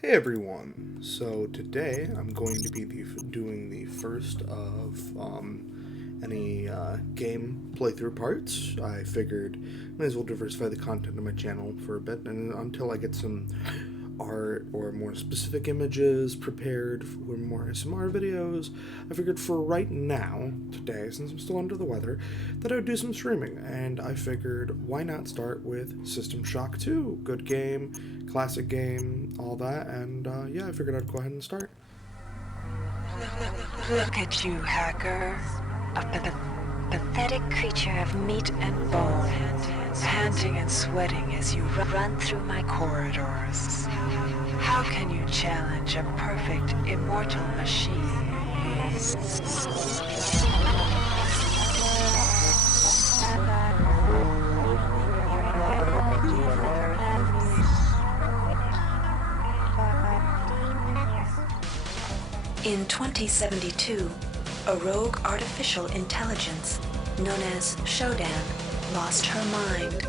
Hey everyone! So today I'm going to be doing the first of any game playthrough parts. I figured may as well diversify the content of my channel for a bit, and until I get some art or more specific images prepared for more ASMR videos, I figured for right now, today, since I'm still under the weather, that I would do some streaming. And I figured, why not start with System Shock 2? Good game, classic game, all that, and yeah, I figured I'd go ahead and start. Look at you, hacker. Pathetic creature of meat and bone, panting and sweating as you run through my corridors. How can you challenge a perfect, immortal machine? In 2072, a rogue artificial intelligence known as Shodan lost her mind.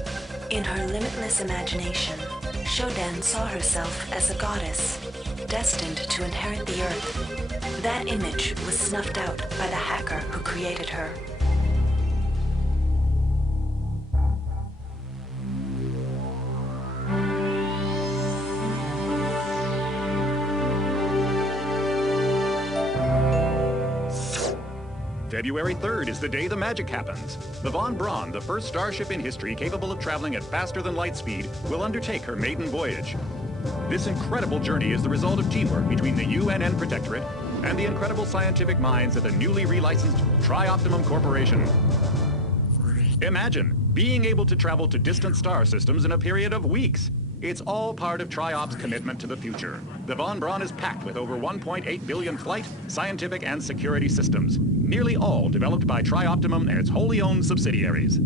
In her limitless imagination, Shodan saw herself as a goddess, destined to inherit the earth. That image was snuffed out by the hacker who created her. February 3rd is the day the magic happens. The Von Braun, the first starship in history capable of traveling at faster than light speed, will undertake her maiden voyage. This incredible journey is the result of teamwork between the UNN Protectorate and the incredible scientific minds at the newly relicensed Tri-Optimum Corporation. Imagine being able to travel to distant star systems in a period of weeks. It's all part of Tri-Op's commitment to the future. The Von Braun is packed with over 1.8 billion flight, scientific, and security systems, nearly all developed by Tri-Optimum and its wholly owned subsidiaries.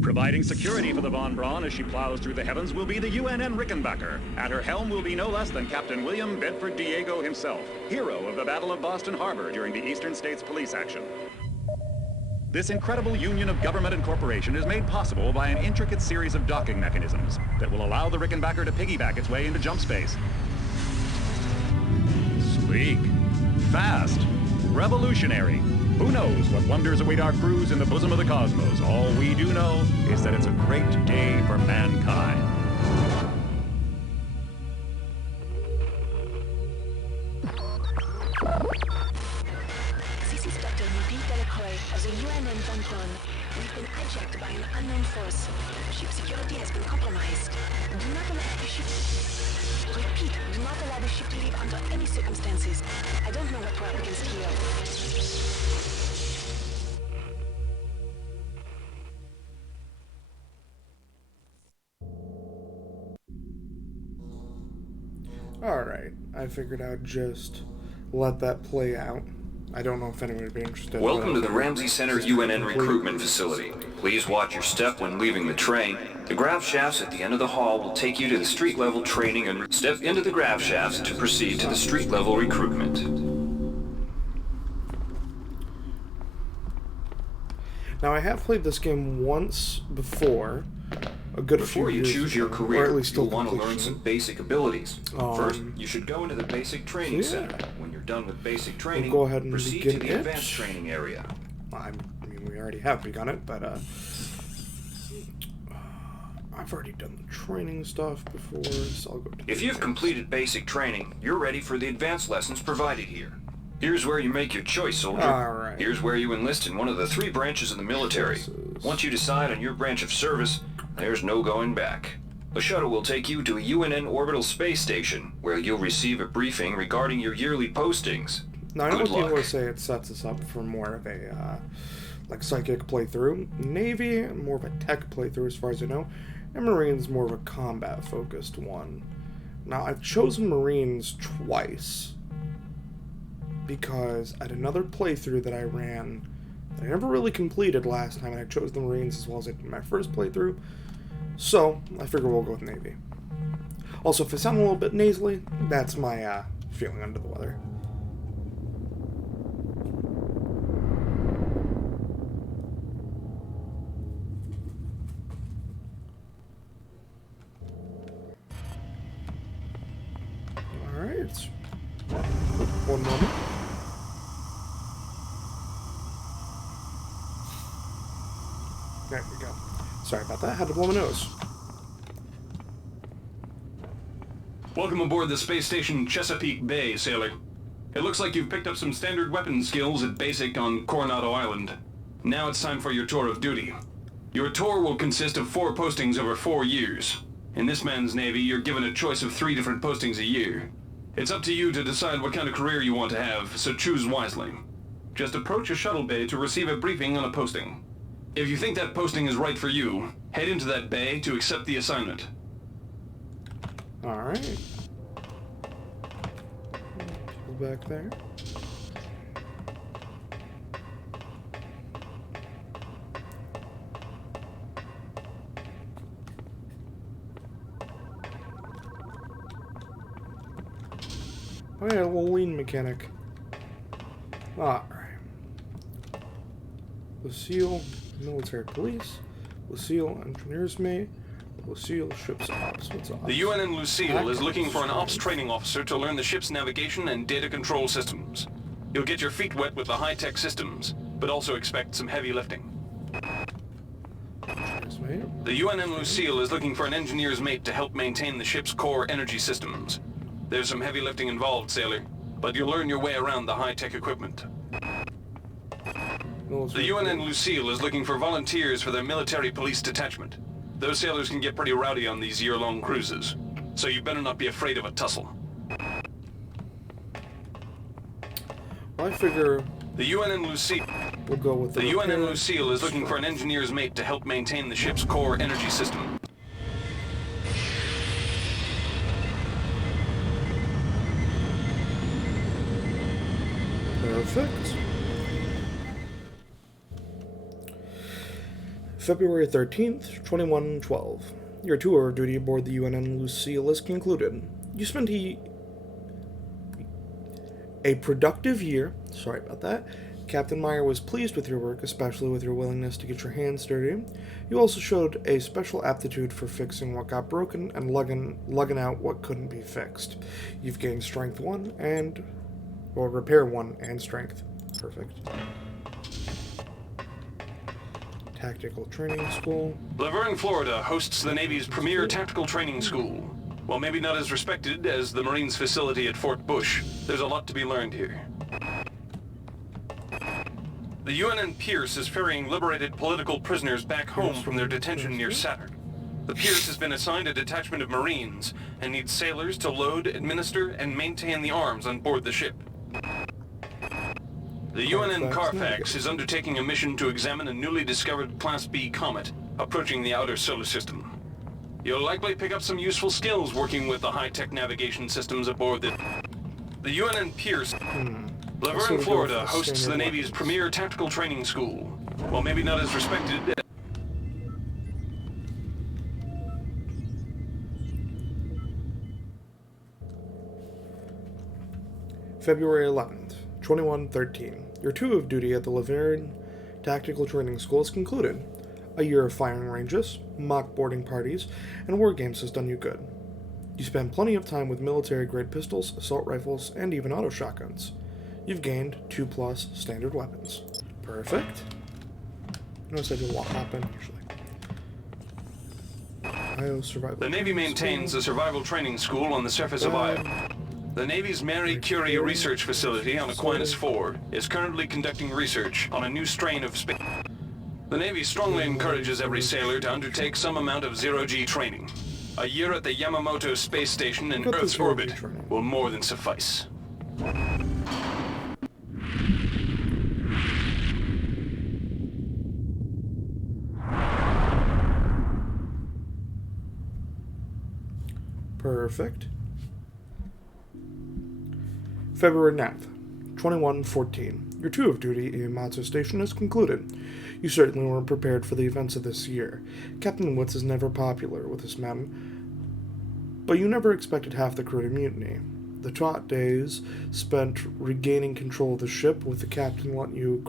Providing security for the Von Braun as she plows through the heavens will be the UNN Rickenbacker. At her helm will be no less than Captain William Bedford Diego himself, hero of the Battle of Boston Harbor during the Eastern States Police action. This incredible union of government and corporation is made possible by an intricate series of docking mechanisms that will allow the Rickenbacker to piggyback its way into jump space. Sleek, fast, revolutionary. Who knows what wonders await our crews in the bosom of the cosmos? All we do know is that it's a great day for mankind. This is Dr. Nubie Delacroix of the UNN Von Braun. We've been hijacked by an unknown force. Ship security has been compromised. Do not allow the ship... Repeat, do not allow the ship to leave under any circumstances. I don't know what we're up against here. Alright, I figured I'd just let that play out. I don't know if anyone would be interested. Welcome to the Ramsey Center UNN recruitment facility. Please watch your step when leaving the train. The grav shafts at the end of the hall will take you to the street-level training and step into the grav shafts to proceed to the street-level recruitment. Now, I have played this game once before, a good few Before you years choose your ago, or career, at least you'll still want to learn completion. some basic abilities. First, you should go into the basic training Yeah. center. When you're done with basic training, go ahead and proceed to begin the it. advanced training area. I mean, we already have begun it, but I've already done the training stuff before, so I'll go to If you've completed basic training, you're ready for the advanced lessons provided here. Here's where you make your choice, soldier. Alright. Here's where you enlist in one of the 3 branches of the military. Once you decide on your branch of service, there's no going back. A shuttle will take you to a UNN orbital space station, where you'll receive a briefing regarding your yearly postings. Now, I know Good what people luck. always say it sets us up for more of a, like, psychic playthrough. Navy, more of a tech playthrough as far as I know. And Marines, more of a combat-focused one. Now, I've chosen Marines twice. Because at another playthrough that I ran, that I never really completed last time, and I chose the Marines as well as I did my first playthrough. So, I figure we'll go with Navy. Also, if I sound a little bit nasally, that's my, feeling under the weather. parts. One moment. There we go. Sorry about that. Had to blow my nose. Welcome aboard the space station Chesapeake Bay, sailor. It looks like you've picked up some standard weapon skills at Basic on Coronado Island. Now it's time for your tour of duty. Your tour will consist of 4 postings over 4 years. In this man's Navy, you're given a choice of 3 different postings a year. It's up to you to decide what kind of career you want to have, so choose wisely. Just approach a shuttle bay to receive a briefing on a posting. If you think that posting is right for you, head into that bay to accept the assignment. Alright. Go back there. Oh yeah, a little lean mechanic. Alright. Lucille, military police. Lucille, engineers mate. Lucille, ship's ops. What's ops? The UNN Lucille is looking for an ops training officer to learn the ship's navigation and data control systems. You'll get your feet wet with the high-tech systems, but also expect some heavy lifting. The UNN Lucille is looking for an engineer's mate to help maintain the ship's core energy systems. There's some heavy lifting involved, sailor, but you'll learn your way around the high-tech equipment. The UNN Lucille is looking for volunteers for their military police detachment. Those sailors can get pretty rowdy on these year-long cruises, so you better not be afraid of a tussle. Well, I figure the UNN Lucille... we'll go with the UNN Lucille is looking for an engineer's mate to help maintain the ship's core energy system. Perfect. February 13th, 2112. Your tour of duty aboard the UNN Lucille is concluded. You spent a productive year. Sorry about that. Captain Meyer was pleased with your work, especially with your willingness to get your hands dirty. You also showed a special aptitude for fixing what got broken and lugging out what couldn't be fixed. You've gained Strength 1 and... well, Repair 1 and Strength. Perfect. Tactical Training School. Laverne, Florida hosts the Navy's premier tactical training school. While maybe not as respected as the Marines facility at Fort Bush, there's a lot to be learned here. The UNN Pierce is ferrying liberated political prisoners back home from their detention near Saturn. The Pierce has been assigned a detachment of Marines and needs sailors to load, administer, and maintain the arms on board the ship. The UNN Carfax is undertaking a mission to examine a newly discovered Class B comet approaching the outer solar system. You'll likely pick up some useful skills working with the high-tech navigation systems aboard the UNN Pierce. Laverne, Florida hosts the Navy's premier tactical training school. While maybe not as respected... February 11th, 2113. Your tour of duty at the Laverne Tactical Training School is concluded. A year of firing ranges, mock boarding parties, and war games has done you good. You spend plenty of time with military-grade pistols, assault rifles, and even auto shotguns. You've gained 2+ standard weapons. Perfect. Notice I do a lot happen usually. Survival. The Navy maintains a survival training school on the surface of Iowa. The Navy's Marie Curie Research Facility on Aquinas 4 is currently conducting research on a new strain of space. The Navy strongly encourages every sailor to undertake some amount of zero-G training. A year at the Yamamoto space station in Earth's orbit will more than suffice. Perfect. February 9th, 2114. Your tour of duty in Matsu Station is concluded. You certainly weren't prepared for the events of this year. Captain Woods is never popular with his men, but you never expected half the crew to mutiny. The taut days spent regaining control of the ship with the captain letting you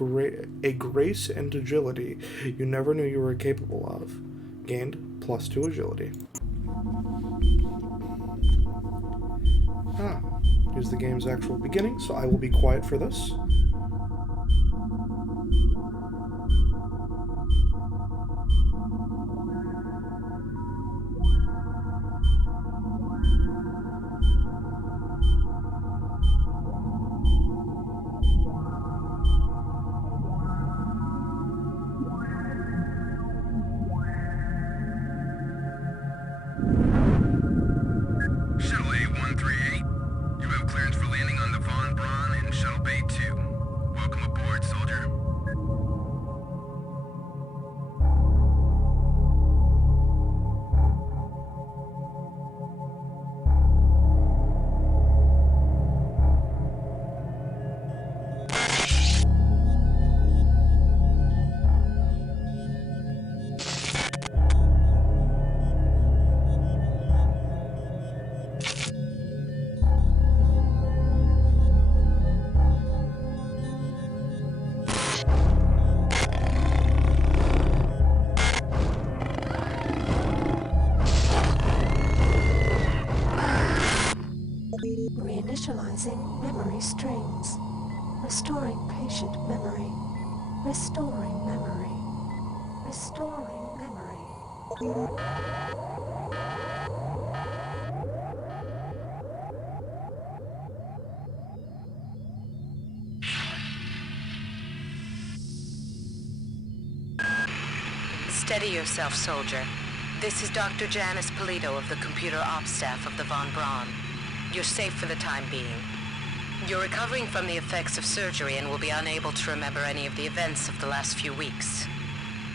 a grace and agility you never knew you were capable of. Gained +2 agility. is the game's actual beginning, so I will be quiet for this. Shuttle A-138, you have clearance for landing on the Von Braun in Shuttle Bay 2. Welcome aboard, soldier. Reinitializing memory strings. Restoring patient memory. Restoring memory. Restoring memory. Steady yourself, soldier. This is Dr. Janice Polito of the Computer Ops staff of the Von Braun. You're safe for the time being. You're recovering from the effects of surgery and will be unable to remember any of the events of the last few weeks.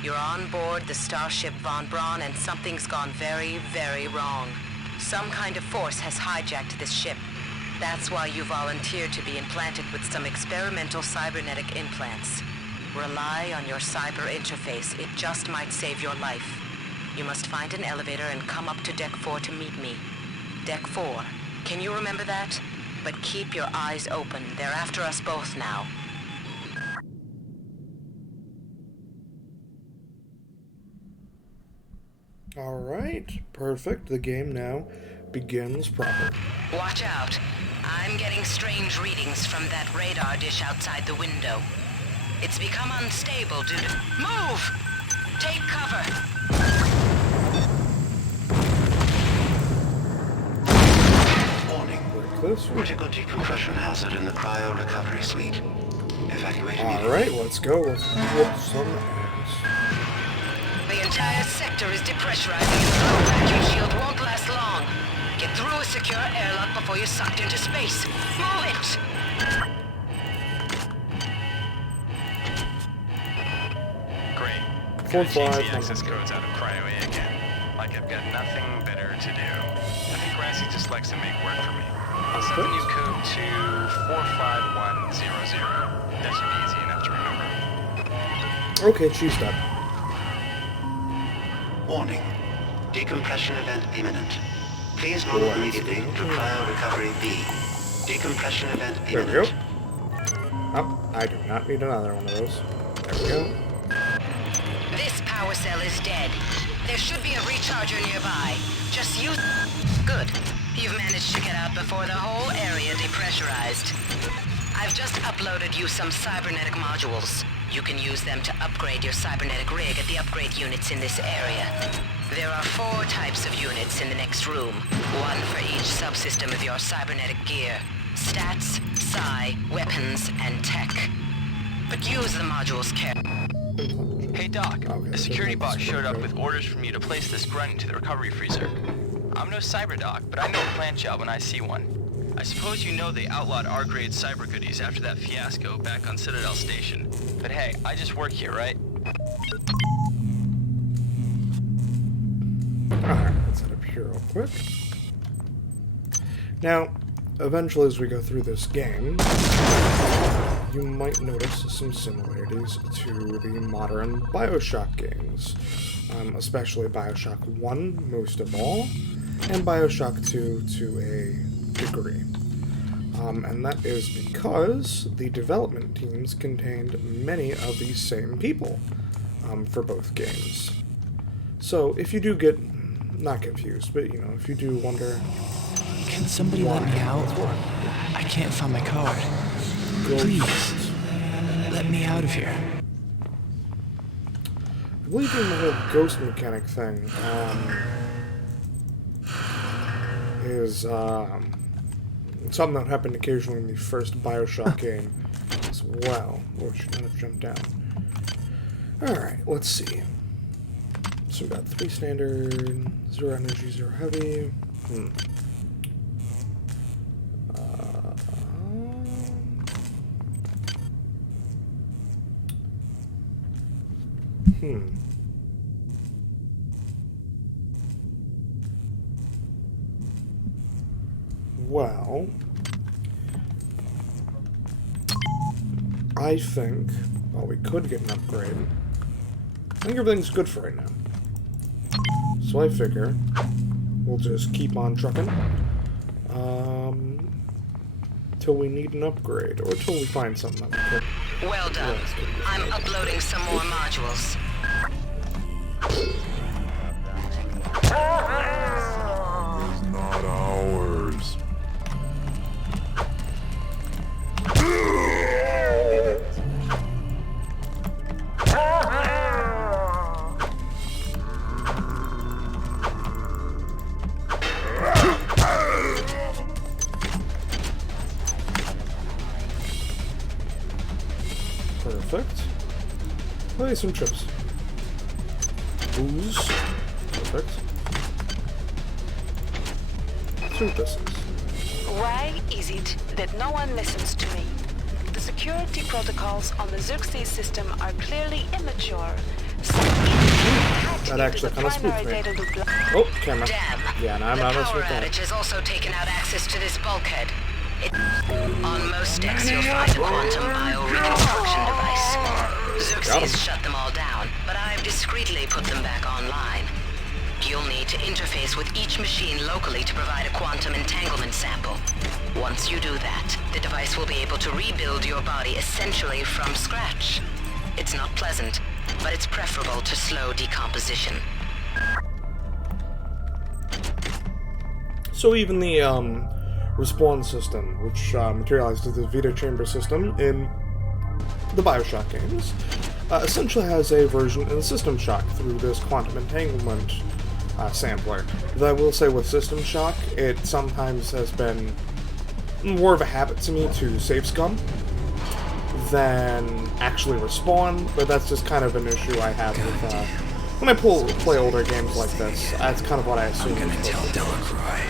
You're on board the starship Von Braun and something's gone very, very wrong. Some kind of force has hijacked this ship. That's why you volunteered to be implanted with some experimental cybernetic implants. Rely on your cyber interface. It just might save your life. You must find an elevator and come up to Deck 4 to meet me. Deck 4. Can you remember that? But keep your eyes open. They're after us both now. Alright, perfect. The game now begins proper. Watch out. I'm getting strange readings from that radar dish outside the window. It's become unstable due to... Move! Take cover! Warning. Like this. Critical decompression hazard in the cryo recovery suite. Evacuate immediately. Alright, let's go. Let's whoop some ass. The entire sector is depressurizing and the low vacuum shield won't last long. Get through a secure airlock before you're sucked into space. Move it! Great. 4, Gonna change 5, the access codes out of Cryo A again. Like I've got nothing better to do. I think Grassy just likes to make work for me. I'll set the new code to 45100. That should be easy enough to remember. Okay, she's done. Warning. Decompression event imminent. Please move immediately to cryo recovery B. Decompression event There we imminent. go. Oh, I do not need another one of those. There we go. This power cell is dead. There should be a recharger nearby. Just use... Good. You've managed to get out before the whole area depressurized. I've just uploaded you some cybernetic modules. You can use them to upgrade your cybernetic rig at the upgrade units in this area. There are 4 types of units in the next room. 1 for each subsystem of your cybernetic gear. Stats, psi, weapons, and tech. But use the modules carefully. Hey Doc, Okay, a so security that's bot showed up okay. with orders from you to place this grunt into the recovery freezer. I'm no cyber doc, but I know a plant job when I see one. I suppose you know they outlawed R-grade cyber goodies after that fiasco back on Citadel Station. But hey, I just work here, right? Alright, let's set up here real quick. Now, eventually as we go through this game, you might notice some similarities to the modern bioshock games. Especially bioshock 1, most of all, and bioshock 2 to a degree. And that is because the development teams contained many of these same people for both games. So if you do get, not confused, but you know, if you do wonder, Can somebody let me out? I can't find my card. Please, let me out of here. I believe in the whole ghost mechanic thing, is, something that happened occasionally in the first Bioshock game as well. Or should not have jumped down. Alright, let's see. So we got 3 standard, 0 energy, 0 heavy. Well, I think, well, we could get an upgrade. I think everything's good for right now. So I figure we'll just keep on trucking till we need an upgrade, or till we find something that we could. Well done. I'm uploading some more modules. It's not ours. Perfect. Play some chips. Booze. Perfect. 3 pieces. Why is it that no one listens to me? The security protocols on the Xerxes system are clearly immature. That actually kind of spooked me. Oh, camera. Damn. Yeah, no, I'm not messing power with that. outage has also taken out access to this bulkhead. On most decks, you'll find a quantum bio-reconstruction device. Xerxes shut them all down, but I've discreetly put them back online. You'll need to interface with each machine locally to provide a quantum entanglement sample. Once you do that, the device will be able to rebuild your body essentially from scratch. It's not pleasant, but it's preferable to slow decomposition. So even the respawn system, which materialized as the Vita chamber system in the Bioshock games, essentially has a version in System Shock through this quantum entanglement sampler. Though I will say with System Shock, it sometimes has been more of a habit to me to save scum than actually respawn, but that's just kind of an issue I have with when I play older games like this. That's kind of what I assume. I'm gonna tell Delacroix.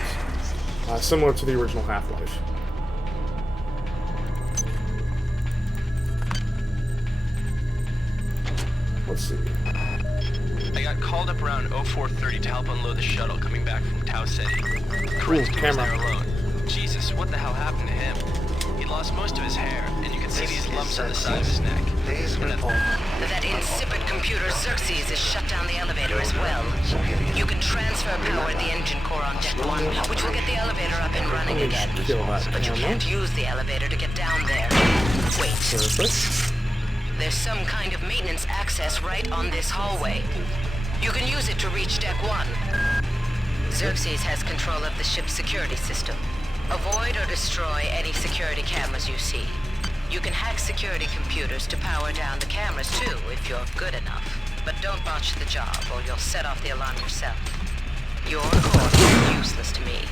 Similar to the original Half-Life. Let's see. I got called up around 0430 to help unload the shuttle coming back from Tau City. Chris was there alone. Jesus, what the hell happened to him? He lost most of his hair, and you can see these lumps on the side of his neck. That insipid computer Xerxes has shut down the elevator as well. You can transfer power to the engine core on Deck 1, which will get the elevator up and running again. But you can't use the elevator to get down there. Wait. There's some kind of maintenance access right on this hallway. You can use it to reach Deck 1. Xerxes has control of the ship's security system. Avoid or destroy any security cameras you see. You can hack security computers to power down the cameras too, if you're good enough. But don't botch the job, or you'll set off the alarm yourself. Your core is useless to me.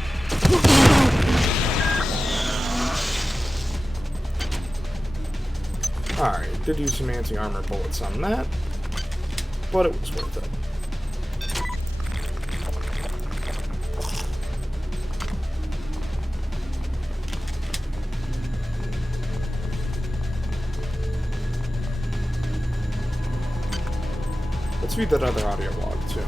Alright, did use some anti-armor bullets on that, but it was worth it. Let's read that other audio log, too.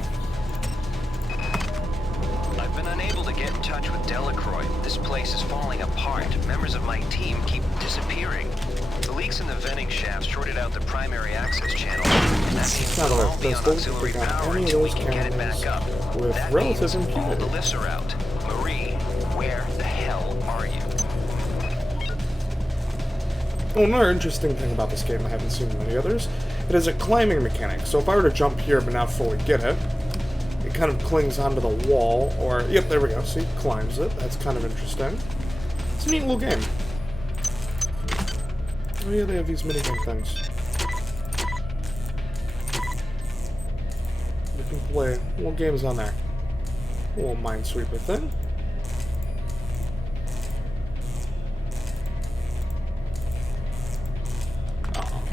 I've been unable to get in touch with Delacroix. This place is falling apart. Members of my team keep disappearing. The leaks in the venting shaft shorted out the primary access channel. And that means we'll all be on auxiliary power until we can get it back up. With that relative means all impunity. the lifts are out. Marie, where the hell are you? Well, another interesting thing about this game I haven't seen in many others, it has a climbing mechanic, so if I were to jump here but not fully get it, it kind of clings onto the wall, or, yep, there we go, see, climbs it. That's kind of interesting. It's a neat little game. Oh yeah, they have these minigame things. You can play little games on there. A little Minesweeper thing. Uh-oh.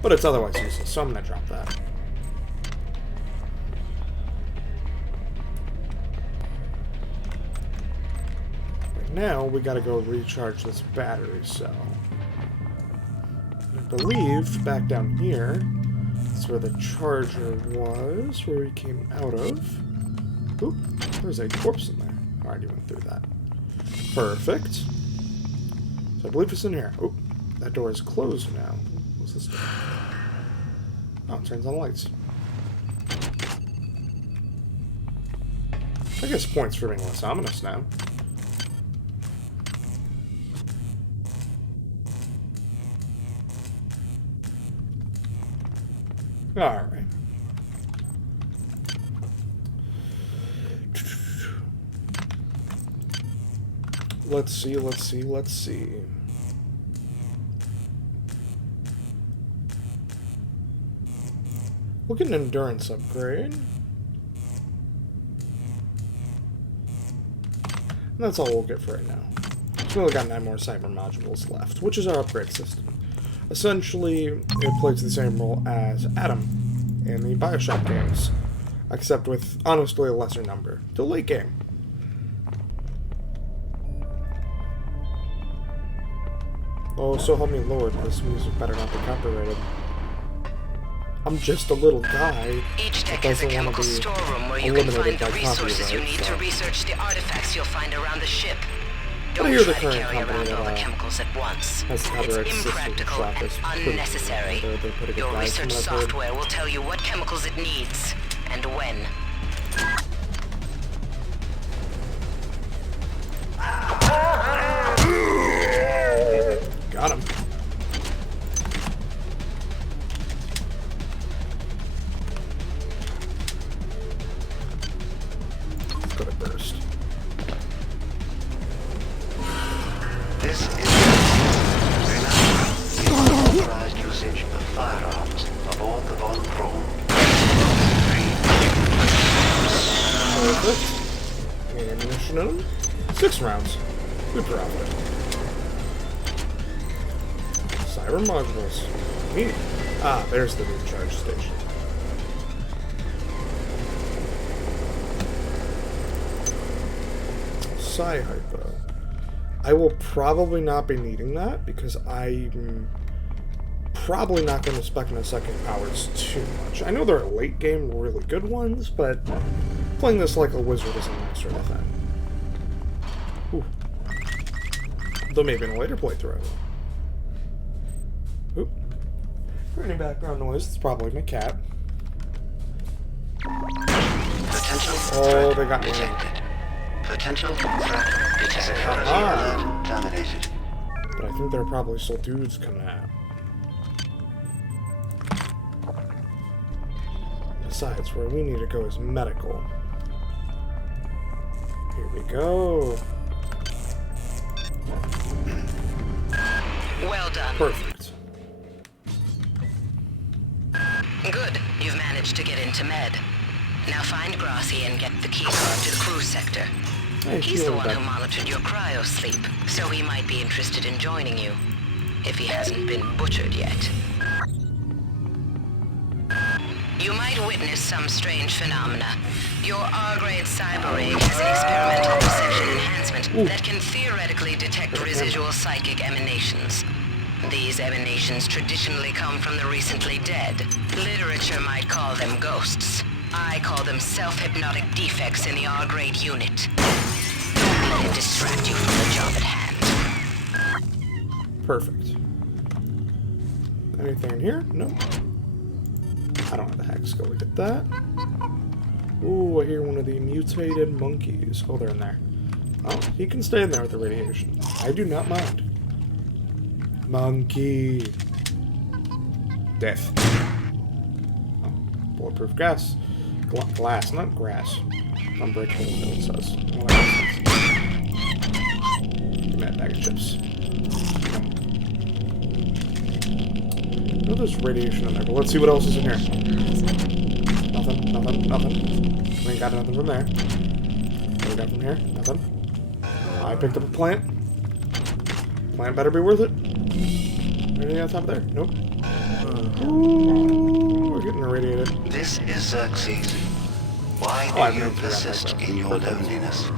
But it's otherwise useless, so I'm gonna drop that. Right now, we gotta go recharge this battery cell. I believe back down here is where the charger was, where we came out of. Oop, there's a corpse in there. I already went through that. Perfect. So I believe it's in here. Oop, that door is closed now. What's this door? Oh, it turns on lights. I guess points for being less ominous now. Alright. Let's see. We'll get an endurance upgrade. And that's all we'll get for right now. So we only got 9 more cyber modules left, which is our upgrade system. Essentially, it plays the same role as Adam in the bioshock games, except with, honestly, a lesser number. The late game. Oh, so help me Lord, this music better not be copyrighted. I'm just a little guy that doesn't want to be storeroom where you eliminated can find by the resources you copyright, need so. to research the artifacts you'll find around the ship. But I Don't hear the try to current carry company around that all the chemicals at once. has the copyright It's system impractical shop is and pretty unnecessary. They're pretty good Your guys research from what I've heard. software will tell you what chemicals it needs and when. Got him. Let's go to burst. This is unauthorized usage of firearms aboard the Von Braun. Perfect. Ammunition in them. 6 rounds. Good profit. Cyber modules. Neat. Ah, there's the recharge station. Hypo. I will probably not be needing that because I'm probably not going to spec my second powers too much. I know there are late game really good ones, but playing this like a wizard isn't my sort of thing. Ooh. Though maybe in a later playthrough. Oop. For any background noise, it's probably my cat. Potential Oh, they got me. Potential threat detected. Security alert terminated. But I think there are probably still dudes coming out. Besides, where we need to go is medical. Here we go. Well done. Perfect. Good. You've managed to get into med. Now find Grassi and get the keycard to the cruise sector. Hey, He's the one back. who monitored your cryo sleep, so he might be interested in joining you, if he hasn't been butchered yet. You might witness some strange phenomena. Your R-grade cyber rig has an experimental perception enhancement that can theoretically detect residual psychic emanations. These emanations traditionally come from the recently dead. Literature might call them ghosts. I call them self-hypnotic defects in the R-grade unit. Don't let it distract you from the job at hand. Perfect. Anything in here? No. I don't have the hex. Go look at that. Ooh, I hear one of the mutated monkeys. Oh, they're in there. Oh, he can stay in there with the radiation. I do not mind. Monkey. Death. Oh, bulletproof gas. Glass, not grass. Unbreakable window, it says. Give me that bag of chips. I know there's radiation in there, but let's see what else is in here. Nothing. We ain't got nothing from there. What we got from here? Nothing. I picked up a plant. Plant better be worth it. Anything on top of there? Nope. Ooh, we're getting irradiated. This is Xerxes. Why do you persist in your loneliness?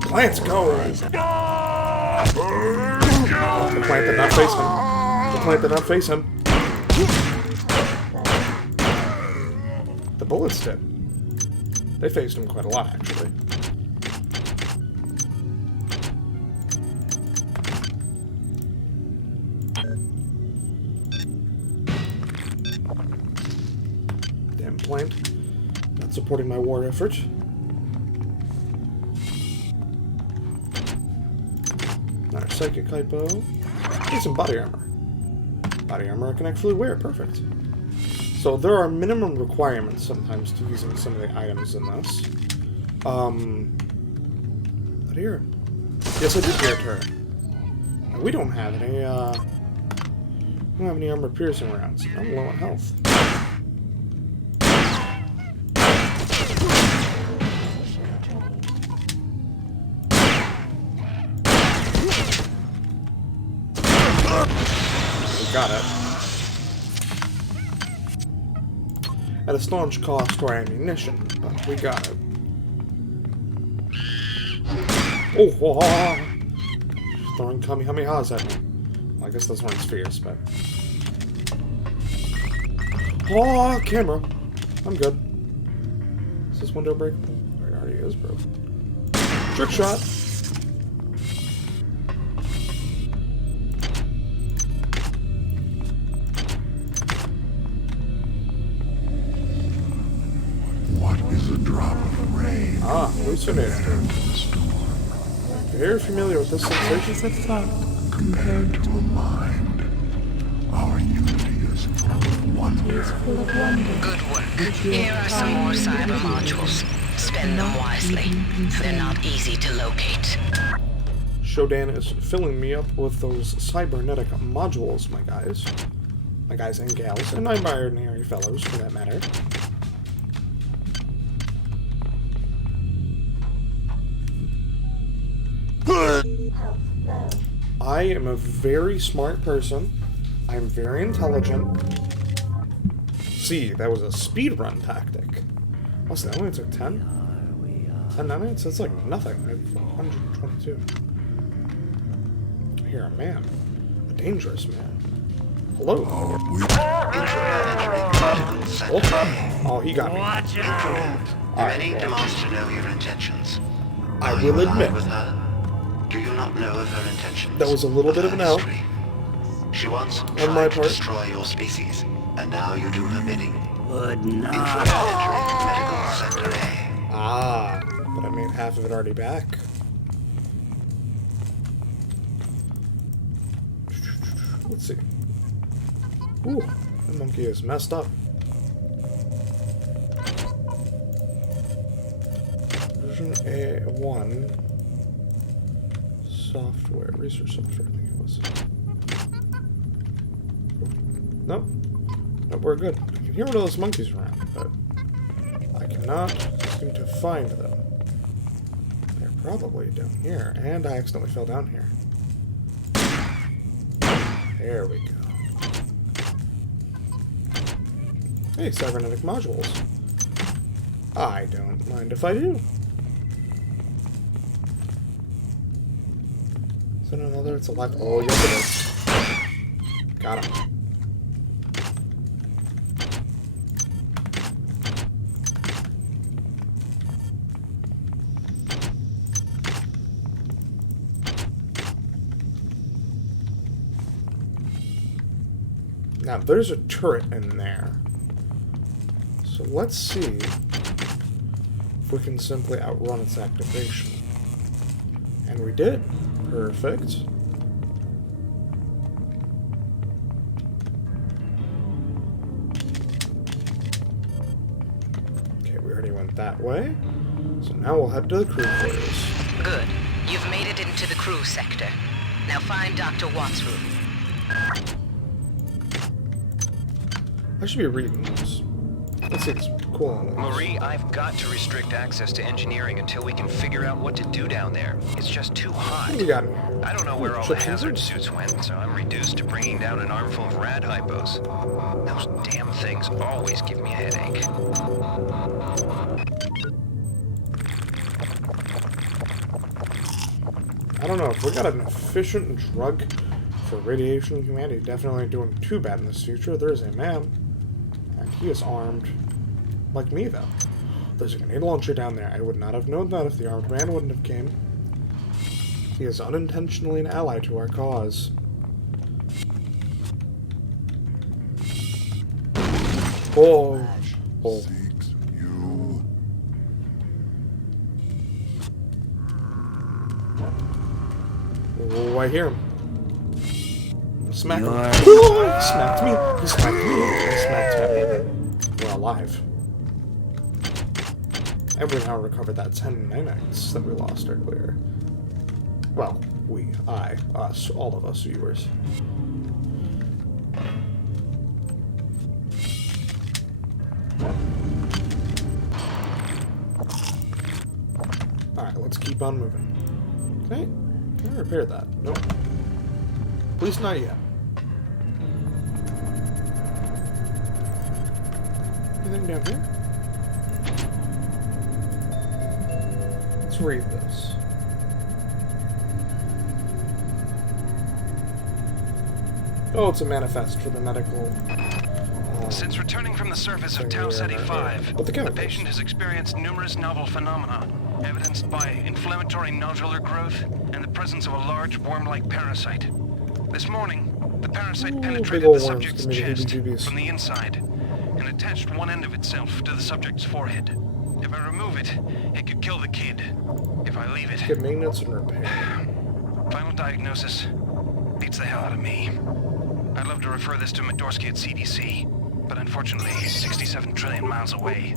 Plants, go! The plant did not face him. The plant did not face him. The bullets did. They faced him quite a lot, actually. Damn plant. Not supporting my war effort. Another psychic hypo. Need some body armor. Body armor I can actually wear. Perfect. So there are minimum requirements sometimes to using some of the items in this. I hear. Yes, I did hear a turret. And we don't have any. We don't have any armor piercing rounds. I'm low on health. Got it. At a staunch cost to our ammunition, but we got it. Oh, she's throwing Kamehamehas at me. Well, I guess those weren't spheres, but... Oh, camera. I'm good. Is this window breakable? It already is broken. Trick shot. Hallucinator. Very familiar with this sensation. A thought compared to a mind. Our unity is full of wonder. Good work. Here are some more cyber modules. Spend them wisely. They're not easy to locate. Shodan is filling me up with those cybernetic modules, my guys. My guys and gals, and non-binary fellows, for that matter. I am a very smart person. I'm very intelligent. See, that was a speedrun tactic. Also, that only took 10? 10 minutes? That's like nothing. I have 122. I hear a man. A dangerous man. Hello. Oh, he got me. Ready demands to know your intentions. I will admit. Do you not know of her intentions? That was a little bit of an L. She once on my tried to part. destroy your species, and now you do her bidding. Would not. Medical Sector A. Ah, but I made half of it already back. Let's see. Ooh, that monkey is messed up. Version A1. Software, research software, I think it was. Nope. Nope, we're good. I can hear one of those monkeys around, but I cannot seem to find them. They're probably down here, and I accidentally fell down here. There we go. Hey, cybernetic modules. I don't mind if I do. Is there another? It's a left. Oh, yes it is. Got him. Now, there's a turret in there. So let's see if we can simply outrun its activation. And we did. Perfect. that way. So now we'll head to the crew quarters. Good. You've made it into the crew sector. Now find Dr. Watt's room. I should be reading this. That seems cool on this. Marie, I've got to restrict access to engineering until we can figure out what to do down there. It's just too hot. What do we got in here? I don't know where all the hazard suits went, so I'm reduced to bringing down an armful of rad hypos. Those damn things always give me a headache. I don't know, if we got an efficient drug for radiation humanity, definitely ain't doing too bad in this future. There's a man, and he is armed. Like me, though. There's a grenade launcher down there. I would not have known that if the armed man wouldn't have came. He is unintentionally an ally to our cause. Oh. Oh. Oh, I hear him. Smack him. Oh, he smacked me. He smacked me. He smacked him. We're alive. And we now recovered that 10 nanites that we lost earlier. Well, we, I, us, all of us viewers. Alright, let's keep on moving. Can I repair that? Nope. At least not yet. Anything down here? Let's read this. Oh, it's a manifest for the medical... Since returning from the surface of Tau Ceti 5, the patient has experienced numerous novel phenomena, evidenced by inflammatory nodular growth and the presence of a large worm-like parasite. This morning, the parasite penetrated the subject's chest from the inside and attached one end of itself to the subject's forehead. If I remove it, it could kill the kid. If I leave it... Get maintenance and repair. Final diagnosis. Beats the hell out of me. I'd love to refer this to Medorsky at CDC, but unfortunately he's 67 trillion miles away.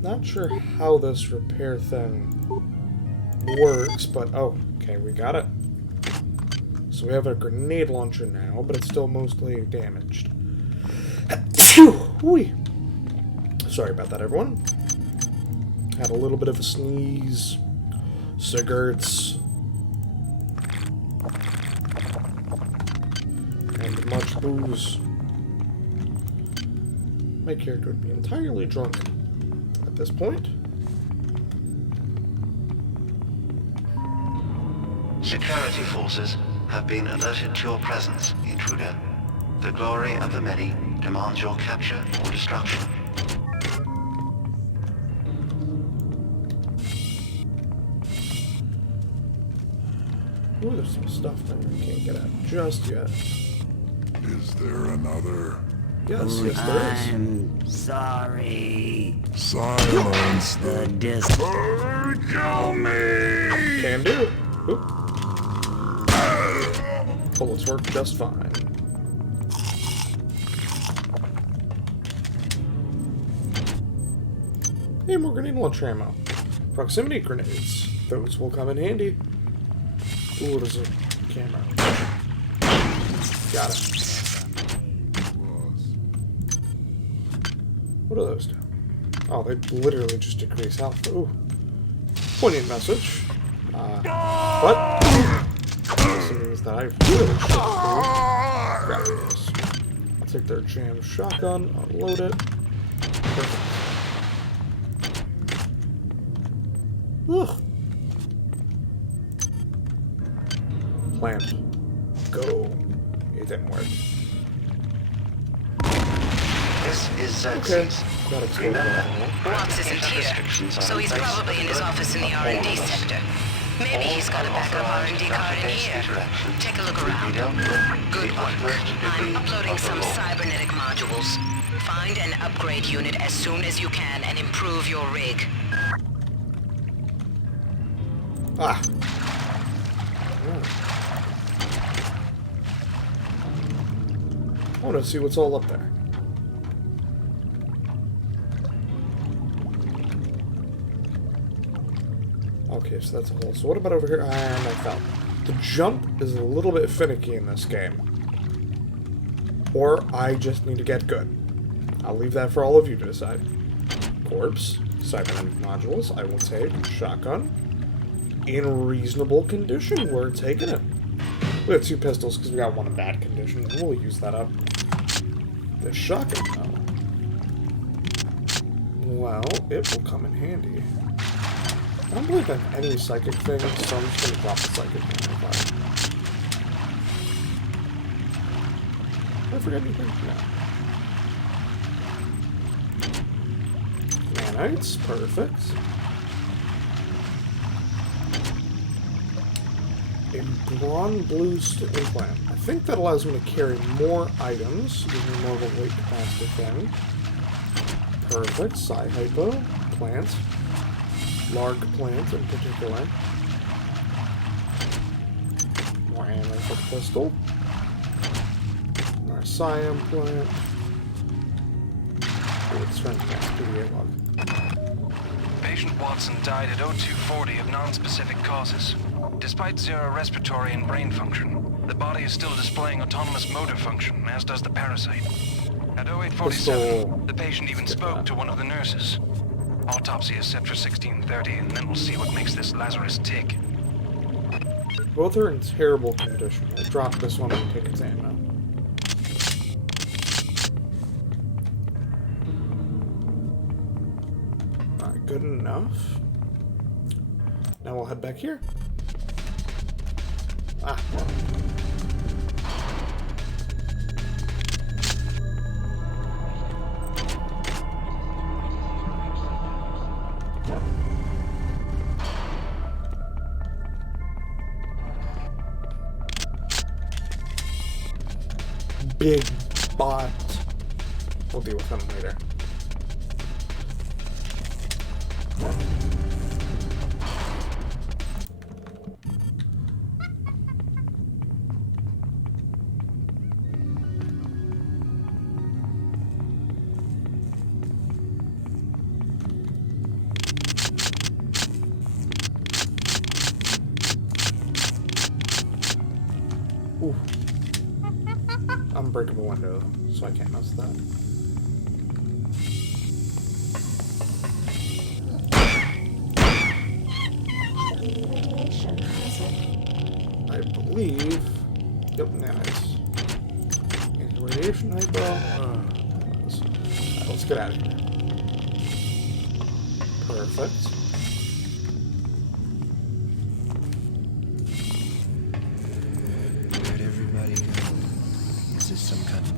Not sure how this repair thing works, but oh, okay, we got it. So we have a grenade launcher now, but it's still mostly damaged. Phew! Sorry about that, everyone. Had a little bit of a sneeze. Cigarettes. And much booze. My character would be entirely drunk at this point. Security forces have been alerted to your presence, intruder. The glory of the many demands your capture or destruction. Ooh, there's some stuff that we can't get at just yet. Is there another? Yes, yes, there is. I'm sorry. Silence the disc. Kill me! Can do. Oop. Bullets work just fine. Hey, more grenade launcher ammo. Proximity grenades. Those will come in handy. Ooh, there's a camera. Got it. What are those do? Oh, they literally just decrease health. Ooh. Poignant message. What? This means that I really should grab those. I'll take their jam shotgun, unload it. Perfect. Ugh. Plant. Go. It didn't work. This is Xerxes. Remember, Watts isn't here, so he's probably in his office in the R&D sector. Maybe he's got a backup R&D card in here. Take a look around. Good work. I'm uploading some cybernetic modules. Find an upgrade unit as soon as you can and improve your rig. Ah. I want to see what's all up there. Okay, so that's a hole. So what about over here? And I fell. The jump is a little bit finicky in this game. Or I just need to get good. I'll leave that for all of you to decide. Corpse, cybernetic modules, I will take. Shotgun. In reasonable condition, we're taking it. We have 2 pistols because we got 1 in bad condition. We'll use that up. The shotgun, though. Well, it will come in handy. I don't believe I have any psychic things, so I'm just going to drop the psychic thing. Did I forget anything? No. Nanites, perfect. A bronze blue implant. I think that allows me to carry more items, gives me more of a weight capacity thing. Perfect. Psi-hypo. Plant. Larg plant in particular. More ammo for the pistol. More Psi plant. Let's run the PDA log. Patient Watson died at 0240 of non-specific causes. Despite 0 respiratory and brain function, the body is still displaying autonomous motor function, as does the parasite. At 0847, the patient even spoke to one of the nurses. Autopsy is set for 1630, and then we'll see what makes this Lazarus tick. Both are in terrible condition. We'll drop this one and take its ammo. Alright, good enough. Now we'll head back here. Ah. Big bot. We'll deal with him later. Ooh. Unbreakable window, so I can't mess with that. Radiation, is it? I believe. Yep, nice. Anti-radiation hypo. Alright, let's get out of here. Perfect. Where'd everybody go? Is this some kind of...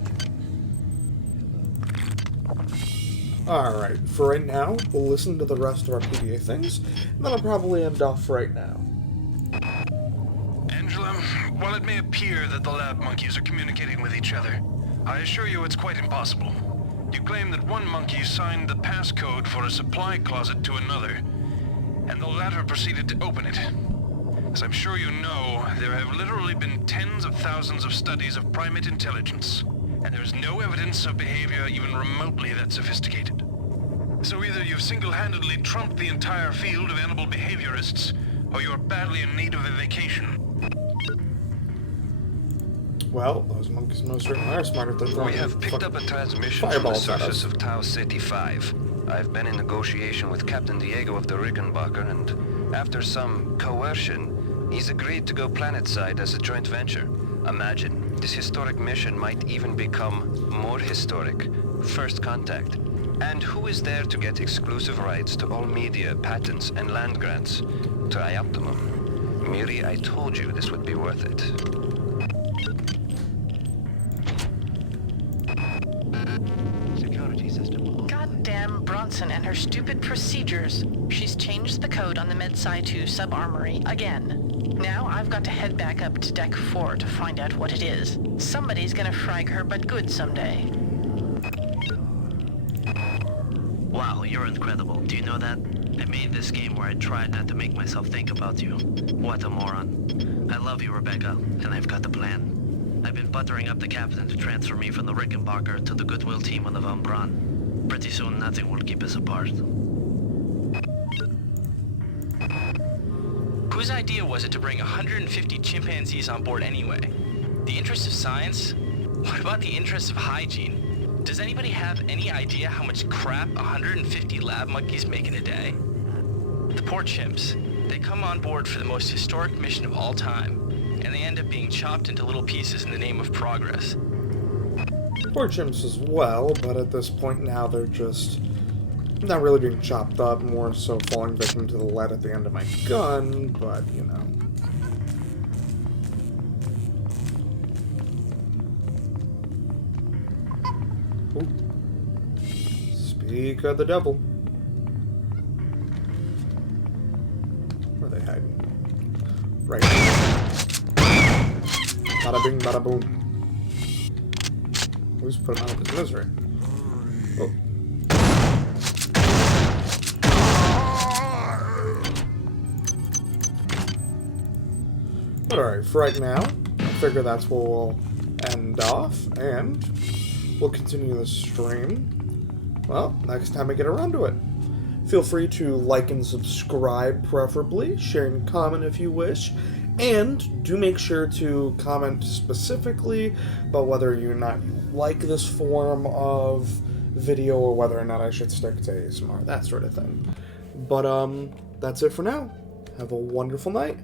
Alright, for right now, we'll listen to the rest of our PDA things, and then I'll probably end off right now. Angela, while it may appear that the lab monkeys are communicating with each other, I assure you it's quite impossible. You claim that one monkey signed the passcode for a supply closet to another, and the latter proceeded to open it. As I'm sure you know, there have literally been tens of thousands of studies of primate intelligence, and there is no evidence of behavior even remotely that sophisticated. So either you've single-handedly trumped the entire field of animal behaviorists, or you're badly in need of a vacation. Well, those monkeys most certainly are smarter than throwing. We have picked up a transmission from the surface of Tau Ceti 5. I've been in negotiation with Captain Diego of the Rickenbacker, and after some coercion, he's agreed to go planetside as a joint venture. Imagine, this historic mission might even become more historic. First contact. And who is there to get exclusive rights to all media, patents, and land grants? Trioptimum. Miri, I told you this would be worth it. Security system. Goddamn Bronson and her stupid procedures. She's changed the code on the MedSci 2 sub-armory again. Now I've got to head back up to Deck 4 to find out what it is. Somebody's gonna frag her but good someday. Wow, you're incredible. Do you know that? I made this game where I tried not to make myself think about you. What a moron. I love you, Rebecca, and I've got the plan. I've been buttering up the captain to transfer me from the Rickenbacker to the Goodwill team on the Von Braun. Pretty soon, nothing will keep us apart. Whose idea was it to bring 150 chimpanzees on board anyway? The interest of science? What about the interest of hygiene? Does anybody have any idea how much crap 150 lab monkeys make in a day? The poor chimps. They come on board for the most historic mission of all time, and they end up being chopped into little pieces in the name of progress. Poor chimps as well, but at this point now they're just not really being chopped up, more so falling victim to the lead at the end of my gun, but, you know. Ooh. Speak of the devil. Where are they hiding? Right. Bada bing, bada boom. Who's put him out of his misery? Oh. Alright, for right now, I figure that's where we'll end off, and we'll continue the stream, well, next time I get around to it. Feel free to like and subscribe, preferably, share and comment if you wish, and do make sure to comment specifically about whether or not you like this form of video or whether or not I should stick to ASMR, that sort of thing. But, that's it for now. Have a wonderful night.